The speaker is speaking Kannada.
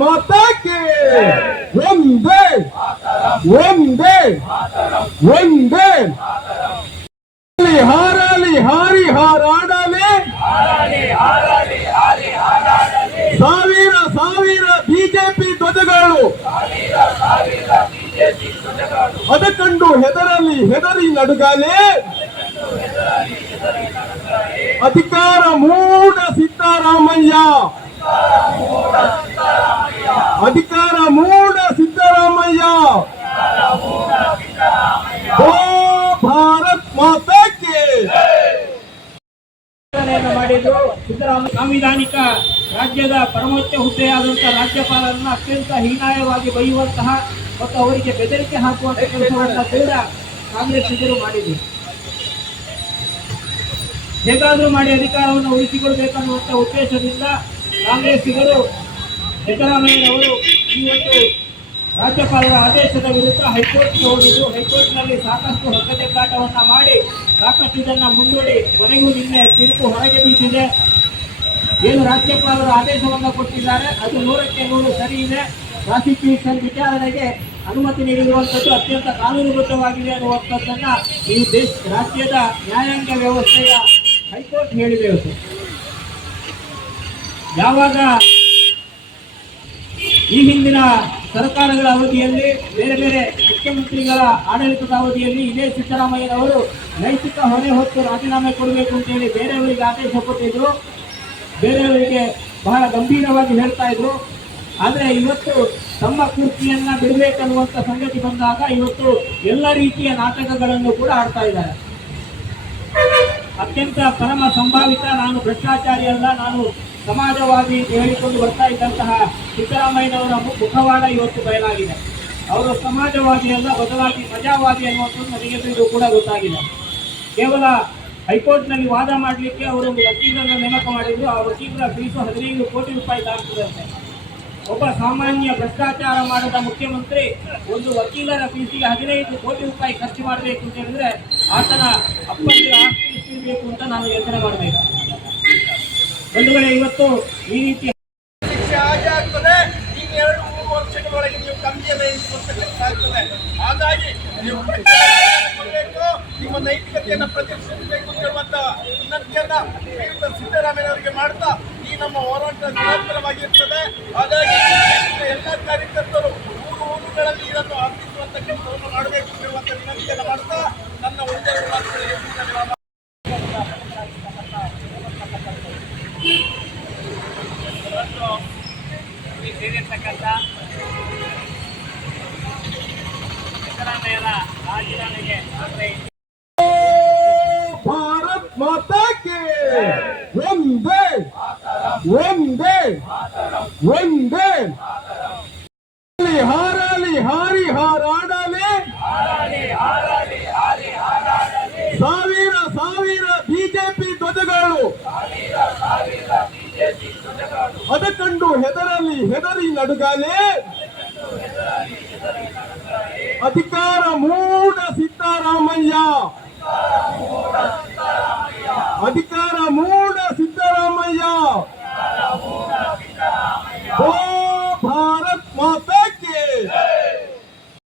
ಮಾತಾ ಕೇ ಒಂದೇ ಒಂದೇ ಒಂದೇ ಹಾರಾಲಿ, ಹಾರಿ ಹಾರಾಡಲೆ. ಸಾವಿರ ಸಾವಿರ ಬಿಜೆಪಿ ಧ್ವಜಗಳು. ಅದ ಕಂಡು ಹೆದರಲಿ ಹೆದರಿ ನಡುಗಾಲಿ. ಅಧಿಕಾರ ಮೂಢ ಸಿದ್ದರಾಮಯ್ಯ ಅಧಿಕಾರ ಮೂಢ ಸಿದ್ದರಾಮಯ್ಯ ಓ ಭಾರತ್ ಮಾತಾಕ್ಕೆ ಘೋಷಣೆಯನ್ನು ಮಾಡಿದ್ದು ಸಿದ್ದರಾಮಯ್ಯ ಸಾಂವಿಧಾನಿಕ ರಾಜ್ಯದ ಪರಮೋಚ್ಚ ಹುದ್ದೆಯಾದಂಥ ರಾಜ್ಯಪಾಲರನ್ನ ಅತ್ಯಂತ ಹೀನಾಯವಾಗಿ ಬೈಯುವಂತಹ ಮತ್ತು ಅವರಿಗೆ ಬೆದರಿಕೆ ಹಾಕುವಂತಹ ಕೆಲಸವನ್ನ ಕೂಡ ಕಾಂಗ್ರೆಸ್ಸಿಗರು ಮಾಡಿದ್ರು ಹೇಗಾದರೂ ಮಾಡಿ ಅಧಿಕಾರವನ್ನು ಉಳಿಸಿಕೊಳ್ಬೇಕನ್ನುವಂಥ ಉದ್ದೇಶದಿಂದ ಕಾಂಗ್ರೆಸ್ಸಿಗರು ಸಿದ್ದರಾಮಯ್ಯನವರು ಈ ಒಂದು ರಾಜ್ಯಪಾಲರ ಆದೇಶದ ವಿರುದ್ಧ ಹೈಕೋರ್ಟ್ಗೆ ಹೋಗಿದ್ದು ಹೈಕೋರ್ಟ್ನಲ್ಲಿ ಸಾಕಷ್ಟು ಹಕ್ಕಜಗ್ಗಾಟವನ್ನ ಮಾಡಿ, ಸಾಕಷ್ಟು ಇದನ್ನು ಮುಂದೂಡಿ, ಕೊನೆಗೂ ನಿನ್ನೆ ತೀರ್ಪು ಹೊರಗೆ ಬೀಸಿದೆ. ಏನು ರಾಜ್ಯಪಾಲರು ಆದೇಶವನ್ನು ಕೊಟ್ಟಿದ್ದಾರೆ, ಅದು ನೂರಕ್ಕೆ ನೂರು ಸರಿ ಇದೆ. ಪ್ರಾಸಿಕ್ಯೂಷನ್ ವಿಚಾರಣೆಗೆ ಅನುಮತಿ ನೀಡಿರುವಂಥದ್ದು ಅತ್ಯಂತ ಕಾನೂನುಬದ್ಧವಾಗಿದೆ ಅನ್ನುವಂಥದ್ದನ್ನು ಈ ದೇಶ, ರಾಜ್ಯದ ನ್ಯಾಯಾಂಗ ವ್ಯವಸ್ಥೆಯ ಹೈಕೋರ್ಟ್ ಹೇಳಿದೆ ಯಾವಾಗ ಈ ಹಿಂದಿನ ಸರ್ಕಾರಗಳ ಅವಧಿಯಲ್ಲಿ ಬೇರೆ ಬೇರೆ ಮುಖ್ಯಮಂತ್ರಿಗಳ ಆಡಳಿತದ ಅವಧಿಯಲ್ಲಿ ಇದೇ ಸಿದ್ದರಾಮಯ್ಯನವರು ನೈತಿಕ ಹೊಣೆ ಹೊತ್ತು ರಾಜೀನಾಮೆ ಕೊಡಬೇಕು ಅಂತ ಹೇಳಿ ಬೇರೆಯವರಿಗೆ ಆದೇಶ ಕೊಟ್ಟಿದ್ರು. ಬೇರೆಯವರಿಗೆ ಬಹಳ ಗಂಭೀರವಾಗಿ ಹೇಳ್ತಾ ಇದ್ರು. ಆದರೆ ಇವತ್ತು ತಮ್ಮ ಕುರ್ಚಿಯನ್ನ ಬಿಡಬೇಕನ್ನುವಂತ ಸಂಗತಿ ಬಂದಾಗ ಇವತ್ತು ಎಲ್ಲ ರೀತಿಯ ನಾಟಕಗಳನ್ನು ಕೂಡ ಆಡ್ತಾ ಇದ್ದಾರೆ. ಅತ್ಯಂತ ಪರಮ ಸಂಭಾವಿತ ನಾನು ಭ್ರಷ್ಟಾಚಾರಿ ಅಲ್ಲ, ನಾನು ಸಮಾಜವಾದಿ ಹೇಳಿಕೊಂಡು ಬರ್ತಾ ಇದ್ದಂತಹ ಸಿದ್ದರಾಮಯ್ಯನವರ ಮುಖವಾಡ ಇವತ್ತು ಬಯಲಾಗಿದೆ. ಅವರು ಸಮಾಜವಾದಿ ಅಲ್ಲ, ಬದಲಾಗಿ ಪ್ರಜಾವಾದಿ ಅನ್ನುವಂಥದ್ದು ನನಗೆಲ್ಲರಿಗೂ ಕೂಡ ಗೊತ್ತಾಗಿದೆ. ಕೇವಲ ಹೈಕೋರ್ಟ್ನಲ್ಲಿ ವಾದ ಮಾಡಲಿಕ್ಕೆ ಅವರೊಂದು ವಕೀಲರನ್ನು ನೇಮಕ ಮಾಡಿದ್ರು, ಆ ವಕೀಲರ ಫೀಸು ಹದಿನೈದು ಕೋಟಿ ರೂಪಾಯಿ ದಾಖಲಿರುತ್ತೆ ಒಬ್ಬ ಸಾಮಾನ್ಯ ಭ್ರಷ್ಟಾಚಾರ ಮಾಡದ ಮುಖ್ಯಮಂತ್ರಿ ಒಂದು ವಕೀಲರ ಫೀಸಿಗೆ ಹದಿನೈದು ಕೋಟಿ ರೂಪಾಯಿ ಖರ್ಚು ಮಾಡಬೇಕು ಅಂತ ಹೇಳಿದ್ರೆ ಆತನ ಅಪ್ಪನಿಗೆ ಆಸ್ತಿ ಇಷ್ಟಿರಬೇಕು ಅಂತ ನಾನು ಯೋಚನೆ ಮಾಡಬೇಕು ಬಂಧುಗಳೇ, ಇವತ್ತು ಈ ರೀತಿ ಶಿಕ್ಷೆ ಹಾಗೆ ಆಗ್ತದೆ. ಇನ್ನು ಎರಡು, ಮೂರು ವರ್ಷಗಳೊಳಗೆ ನೀವು ಕಮ್ಮಿಯನ್ನು ಆಗ್ತದೆ ಹಾಗಾಗಿ ನೀವು ನಿಮ್ಮ ನೈತಿಕತೆಯನ್ನು ಪ್ರದರ್ಶಿಸಬೇಕು ಅಂತ ಹೇಳುವಂತ ವಿನಂತಿಯನ್ನ ಶ್ರೀಯುತ ಸಿದ್ದರಾಮಯ್ಯ ಮಾಡ್ತಾ ಈ ನಮ್ಮ ಹೋರಾಟ ನಿರಂತರವಾಗಿರ್ತದೆ. ಹಾಗಾಗಿ ಎಲ್ಲ ಕಾರ್ಯಕರ್ತರು ಮೂರು ಊರುಗಳಲ್ಲಿ ಇದನ್ನು ಹಬ್ಬಿಸುವಂತ ಕೆಲಸವನ್ನು ಮಾಡಬೇಕು ಅಂತ ಹೇಳುವಂತ ವಿನಂತಿಯನ್ನು ಮಾಡ್ತಾ ನನ್ನ ಉಳಿದ ಮಾತುಗಳು ಹೆಚ್ಚಿನ ವಿರಾಮ ಇಲ್ಲಿ ಸೇರಿರ್ತಕ್ಕಂಥ ಸಿದ್ದರಾಮಯ್ಯರ ರಾಜೀನಾಮೆಗೆ ಅಂದ್ರೆ ಭಾರತ್ ಮಾತಾಕ್ಕೆ ಒಂದೇ ಒಂದೇ ಒಂದೇ ಹಾರಾಲಿ, ಹಾರಾಲಿ ಹಾರಿ ಹಾರಾಡಲಿ ಸಾವಿರ ಸಾವಿರ ಬಿಜೆಪಿ ಧ್ವಜಗಳು ಅದಕ್ಕಂಡು ಹೆದರಲಿ ಹೆದರಿ ನಡುಗಾಲೆ. ಅಧಿಕಾರ ಮೂಡ ಸೀತಾರಾಮ